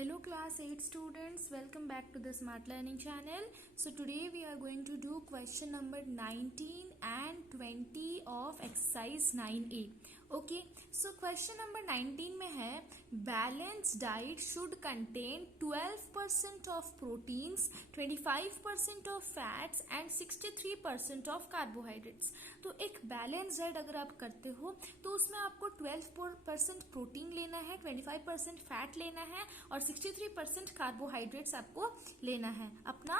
Hello class 8 students, welcome back to the Smart Learning channel. So today we are going to do question number 19 and 20 of exercise 9A. Okay, so question number 19 में है balanced diet should contain 12% of proteins, 25% of fats and 63% of carbohydrates. तो एक balance diet अगर आप करते हो तो उसमें आपको 12% प्रोटीन लेना है, 25% फैट लेना है और 63% कार्बोहाइड्रेट्स आपको लेना है अपना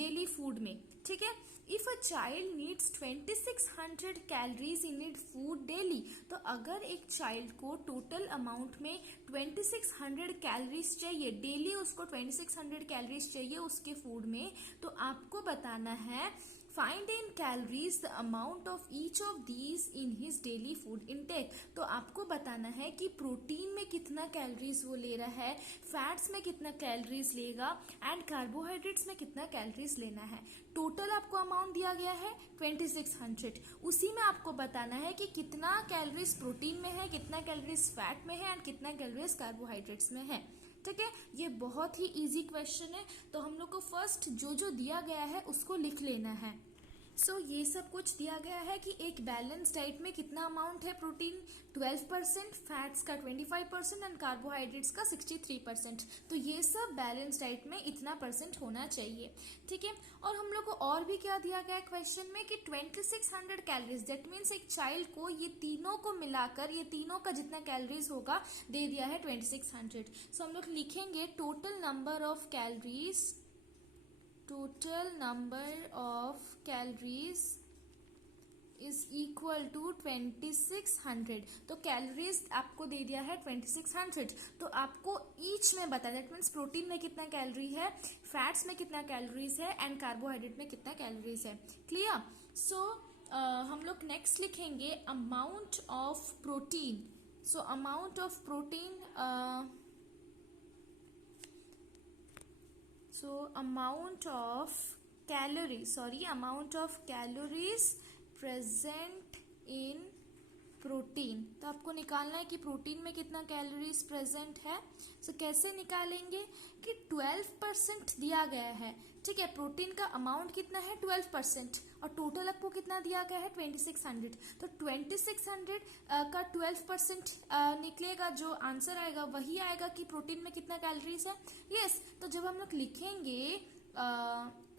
डेली फूड में. ठीक है. If a child needs 2600 calories in it food daily, तो अगर एक चाइल्ड को टोटल अमाउंट में 2600 कैलोरीज चाहिए डेली, उसको 2600 कैलोरीज चाहिए उसके फूड में, तो आपको बताना है find in calories the amount of each of these in his daily food intake. तो आपको बताना है कि प्रोटीन में कितना कैलोरीज वो ले रहा है, फैट्स में कितना कैलोरीज लेगा एंड कार्बोहाइड्रेट्स में कितना कैलोरीज लेना है. टोटल आपको अमाउंट दिया गया है 2600. उसी में आपको बताना है कि कितना कैलोरीज प्रोटीन में है, कितना कैलोरीज फैट में है एंड कितना कैलोरीज कार्बोहाइड्रेट्स में है. ठीक है. ये बहुत ही इजी क्वेश्चन है, तो हम लोग को फर्स्ट जो जो दिया गया है उसको लिख लेना है. सो ये सब कुछ दिया गया है कि एक बैलेंस डाइट में कितना अमाउंट है, प्रोटीन 12%, फैट्स का 25% एंड कार्बोहाइड्रेट्स का 63%. तो ये सब बैलेंस डाइट में इतना परसेंट होना चाहिए. ठीक है. और हम लोग को और भी क्या दिया गया है क्वेश्चन में कि 2600 कैलोरीज, दैट मीन्स एक चाइल्ड को ये तीनों को मिलाकर ये तीनों का जितना कैलोरीज होगा दे दिया है 2600. सो हम लोग लिखेंगे total number of calories, total number of calories is equal to 2600. तो कैलोरीज आपको दे दिया है 2600, तो आपको ईच में बता, दैट मीन्स प्रोटीन में कितना कैलोरी है, फैट्स में कितना कैलोरीज है एंड कार्बोहाइड्रेट में कितना कैलोरीज है. क्लियर. सो हम लोग नेक्स्ट लिखेंगे amount of protein. So amount of protein, so amount of calories present in protein. तो आपको निकालना है कि प्रोटीन में कितना कैलोरीज प्रेजेंट है. सो कैसे निकालेंगे कि 12% दिया गया है. ठीक है. प्रोटीन का अमाउंट कितना है 12% और टोटल आपको कितना दिया गया है 2600. तो 2600 का 12% निकलेगा, जो आंसर आएगा वही आएगा कि प्रोटीन में कितना कैलोरीज है. यस. तो जब हम लोग लिखेंगे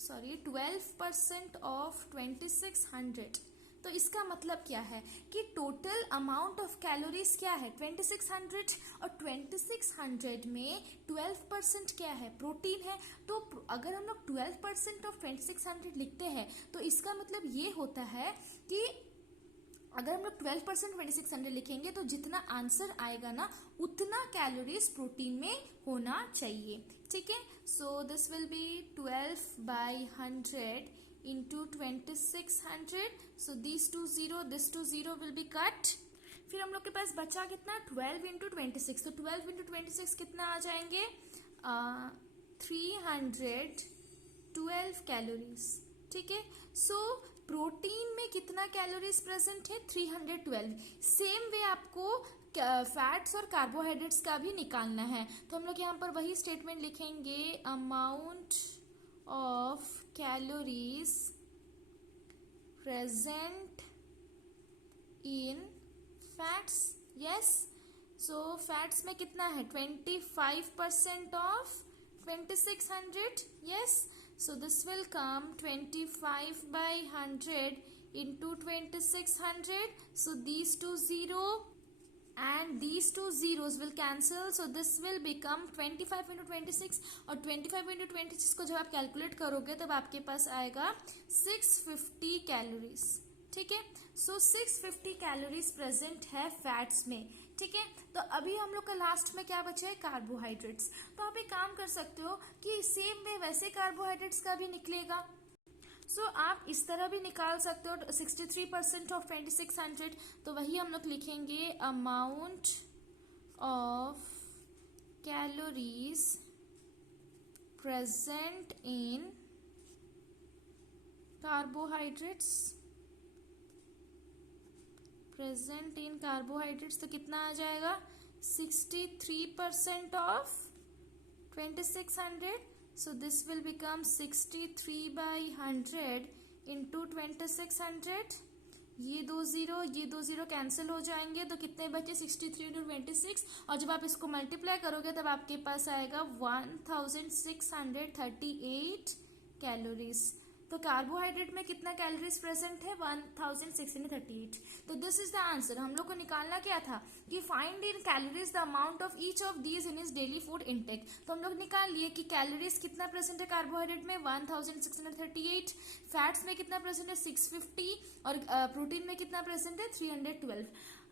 12% ऑफ 2600, तो इसका मतलब क्या है कि टोटल अमाउंट ऑफ कैलोरीज क्या है 2600 और 2600 में 12% क्या है, प्रोटीन है. तो अगर हम लोग 12% ऑफ 2600 लिखते हैं तो इसका मतलब ये होता है कि अगर हम लोग 12% 2600 लिखेंगे तो जितना आंसर आएगा ना उतना कैलोरीज प्रोटीन में होना चाहिए. ठीक है. सो this will be 12/100 into 2600. So these two zero, this two zero will be cut. फिर हम लोग के पास बचा कितना 12 into 26. तो 12 into 26 कितना आ जाएंगे 312 कैलोरीज. ठीक है. सो प्रोटीन में कितना कैलोरीज प्रेजेंट है 312. सेम वे आपको फैट्स और कार्बोहाइड्रेट्स का भी निकालना है. तो हम लोग यहाँ पर वही स्टेटमेंट लिखेंगे amount of calories present in fats. yes. so fats में कितना है 25% of 2600. yes. so this will come 25/100 into 2600. so these two zero and these two zeros will cancel. so this will become 25 into 26 और 25 into 26 को जब आप calculate करोगे तब आपके पास आएगा 650 कैलोरीज. ठीक है. सो 650 कैलोरीज प्रेजेंट है फैट्स में. ठीक है. तो अभी हम लोग का लास्ट में क्या बचा है कार्बोहाइड्रेट्स. तो आप एक काम कर सकते हो कि सेम वे वैसे कार्बोहाइड्रेट्स का भी निकलेगा. सो आप इस तरह भी निकाल सकते हो 63% ऑफ 2600. तो वही हम लोग लिखेंगे amount of calories present in carbohydrates. तो कितना आ जाएगा 63% of 2600. So this will become 63 by 100 into 2600. ये दो जीरो कैंसिल हो जाएंगे, तो कितने बचे 63 इंटू 26, और जब आप इसको मल्टीप्लाई करोगे तब आपके पास आएगा 1638 कैलोरीज। तो कार्बोहाइड्रेट में कितना कैलोरीज प्रेजेंट है 1638। तो दिस इज द आंसर। हम लोग को निकालना क्या था कि find in calories the amount of each of these in is daily food intake. तो हम लोग निकाल लिए कि कैलोरीज कितना प्रेजेंट है कार्बोहाइड्रेट में 1638, फैट्स में कितना प्रेजेंट है 650, और प्रोटीन में कितना प्रेजेंट है 312।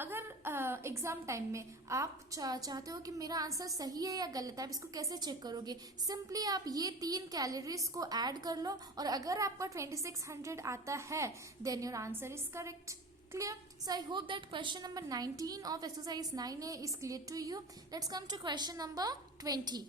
अगर एग्जाम टाइम में आप चाहते हो कि मेरा आंसर सही है या गलत है, आप इसको कैसे चेक करोगे? सिंपली आप ये 3 कैलोरीज को ऐड कर लो, और अगर आपका 2600 आता है then your answer is correct. Clear? So I hope that question number 19 of exercise 9A is clear to you. Let's come to question number 20.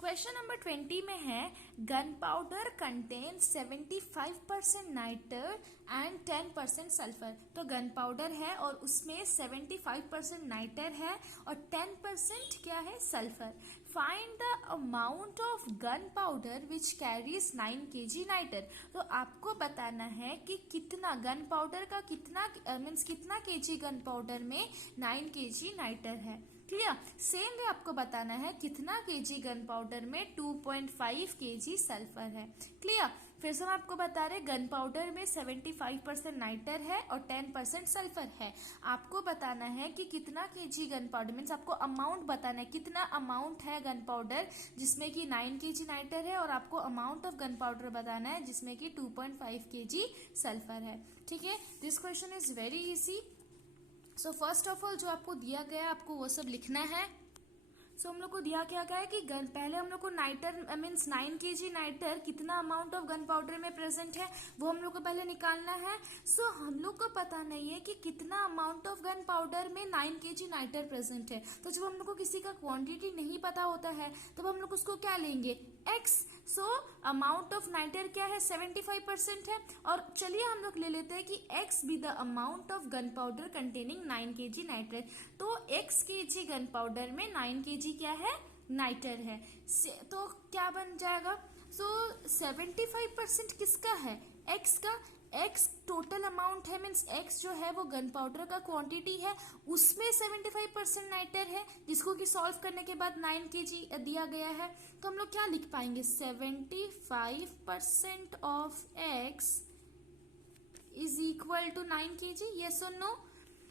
Question number 20 में है gunpowder contain 75% nitre and 10% sulphur. तो gunpowder है और उसमें 75% nighter है और 10% क्या है sulphur. Find the amount of gunpowder which carries 9 kg nitre. तो आपको बताना है कि कितना गन पाउडर का कितना मीन्स कितना केजी गन पाउडर में 9 kg नाइटर है। क्लियर? सेम वे आपको बताना है कितना केजी गन पाउडर में 2.5 kg सल्फर है। क्लियर? फिर से हम आपको बता रहे गन पाउडर में 75% नाइटर है और 10% सल्फर है। आपको बताना है कि कितना केजी गन पाउडर, मीन्स आपको अमाउंट बताना है कितना अमाउंट है गन पाउडर जिसमें कि 9 kg नाइटर है, और आपको अमाउंट ऑफ गन पाउडर बताना है जिसमें कि 2.5 kg सल्फर है। ठीक है, this question is very easy. So first of all जो आपको दिया गया है आपको वो सब लिखना है। सो हम लोग को दिया क्या गया है कि पहले हम लोग को नाइटर मीन्स 9 kg नाइटर कितना अमाउंट ऑफ गन पाउडर में प्रेजेंट है वो हम लोग को पहले निकालना है। सो हम लोग को पता नहीं है कि कितना अमाउंट ऑफ गन पाउडर में 9 kg नाइटर प्रेजेंट है। तो जब हम लोग को किसी का क्वांटिटी नहीं पता होता है तब हम लोग उसको क्या लेंगे x। So amount of nitre क्या है 75% है, और चलिए हम लोग ले लेते हैं कि x be the amount of gunpowder containing 9 kg nitre. तो x kg गन पाउडर में 9 kg क्या है नाइटर है। तो क्या बन जाएगा? सो 75% किसका है x का। x टोटल अमाउंट है, मीन्स x जो है वो गन पाउडर का क्वांटिटी है, उसमें 75% नाइटर है जिसको कि सॉल्व करने के बाद 9 kg दिया गया है। तो हम लोग क्या लिख पाएंगे 75% of x is equal to 9 kg। Yes और no?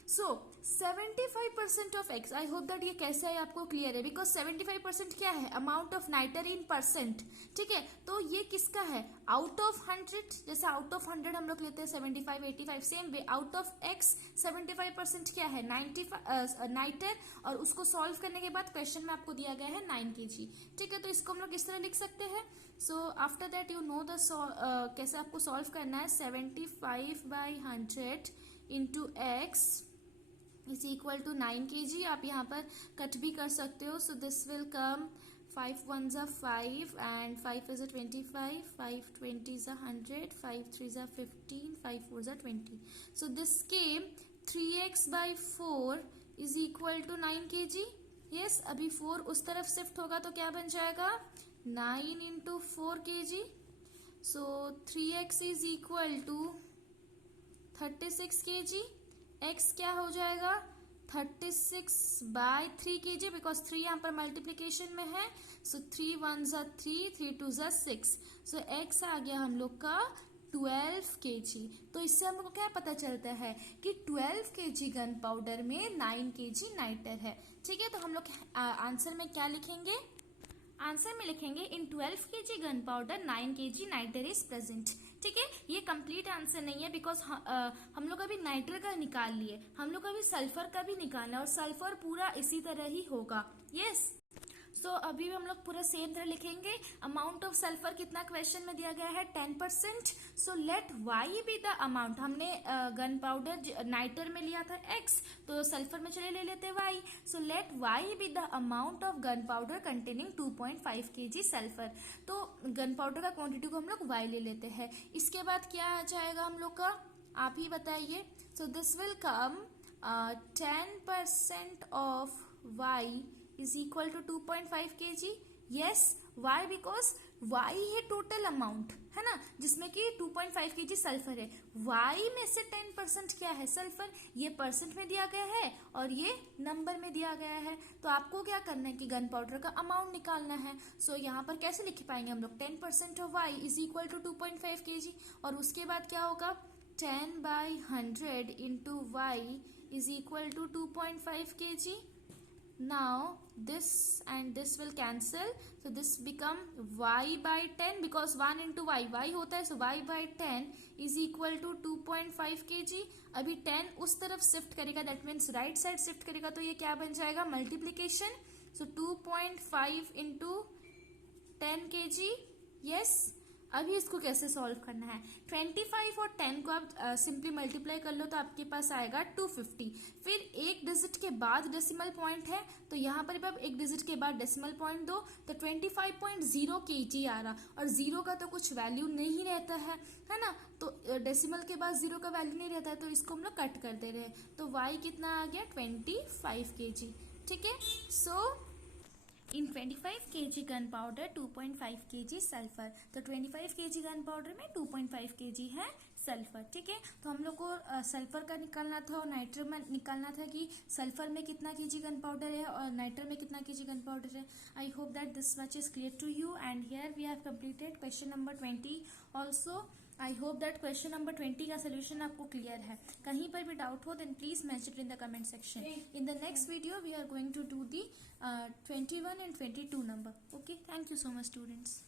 So 75% of x, I hope that ये कैसे है आपको क्लियर है, बिकॉज 75% क्या है amount of nitre in percent. ठीक है, तो ये किसका है आउट ऑफ 100। जैसे आउट ऑफ 100 हम लोग लेते हैं 75 85, same way out of x 75% क्या है 95 नाइटर, और उसको सॉल्व करने के बाद क्वेश्चन में आपको दिया गया है 9 kg। ठीक है, तो इसको हम लोग इस तरह लिख सकते हैं। So after that you know the कैसे आपको सॉल्व करना है। 75 by 100 into X is equal to 9 kg। आप यहाँ पर कट भी कर सकते हो। सो this will come 5 1s are 5 and 5 is a 25, 5 20s are 100, 5 3s are 15, 5 4s are 20. So this came 3x by 4 is equal to 9 kg. Yes, अभी 4 उस तरफ शिफ्ट होगा तो क्या बन जाएगा 9 into 4 kg. So 3x is equal to 36 kg. x क्या हो जाएगा 36 by 3 kg, बिकॉज 3 यहाँ पर मल्टीप्लीकेशन में है। सो 3 1s are 3, 3 2s are 6. So x आ गया हम लोग का 12 kg। तो इससे हम लोग को क्या पता चलता है कि 12 kg गन पाउडर में 9 kg नाइटर है। ठीक है, तो हम लोग आंसर में क्या लिखेंगे? आंसर में लिखेंगे in 12 kg gunpowder 9 kg nitre is present. ठीक है, ये कंप्लीट आंसर नहीं है बिकॉज हम लोग अभी नाइट्रल का निकाल लिए, हम लोग अभी सल्फर का भी निकालना है और सल्फर पूरा इसी तरह ही होगा। यस, सो अभी हम लोग पूरा सेम तरह लिखेंगे। अमाउंट ऑफ सल्फर कितना क्वेश्चन में दिया गया है 10%। So let Y be the amount. हमने गन पाउडर नाइटर में लिया था x, तो सल्फर में चले ले लेते y। So let Y be the amount of gunpowder containing 2.5 kg sulphur. तो गन पाउडर का क्वांटिटी को हम लोग y ले लेते हैं। इसके बाद क्या आ जाएगा हम लोग का, आप ही बताइए। सो दिस विल कम 10% ऑफ y is equal to 2.5 kg. Yes, Y? Because Y है टोटल अमाउंट, है ना, जिसमें कि 2.5 kg सल्फर है। वाई में से 10% क्या है? सल्फर। ये परसेंट में दिया गया है और ये नंबर में दिया गया है। तो आपको क्या करना है कि गन पाउडर का अमाउंट निकालना है। सो यहाँ पर कैसे लिख पाएंगे हम लोग? 10% of Y is equal to 2.5 kg, और उसके बाद क्या होगा? 10/100 into Y is equal to 2.5 kg. Now this and this will cancel, so this become y by 10 because 1 into y होता है, so y by 10 is equal to 2.5 kg. अभी 10 उस तरफ शिफ्ट करेगा, that means right side shift करेगा, तो ये क्या बन जाएगा? मल्टीप्लीकेशन. सो 2.5 इंटू 10 kg. यस, अभी इसको कैसे सॉल्व करना है? 25 और 10 को आप सिंपली मल्टीप्लाई कर लो तो आपके पास आएगा 250. फिर एक डिजिट के बाद डेसिमल पॉइंट है, तो यहाँ पर भी आप एक डिजिट के बाद डेसिमल पॉइंट दो, तो 25.0 kg आ रहा, और जीरो का तो कुछ वैल्यू नहीं रहता है ना, तो डेसिमल के बाद जीरो का वैल्यू नहीं रहता है, तो इसको हम लोग कट कर दे रहे हैं, तो y कितना आ गया? 25 kg. ठीक है, सो इन 25 kg gun powder 2.5 kg sulphur, तो 25 kg गन पाउडर में 2.5 kg है सल्फर. ठीक है, तो हम लोग को सल्फर का निकालना था और नाइट्रम में निकालना था कि सल्फर में कितना kg गन पाउडर है और नाइट्रम में कितना kg गन पाउडर है. I hope that this much is clear to you, and here we have completed question number 20 also. I hope that question number 20 का सोल्यूशन आपको clear है. कहीं पर भी डाउट हो then please mention in the comment section. In the next video we are going to do the 21 and 22 number. Okay, thank you so much students.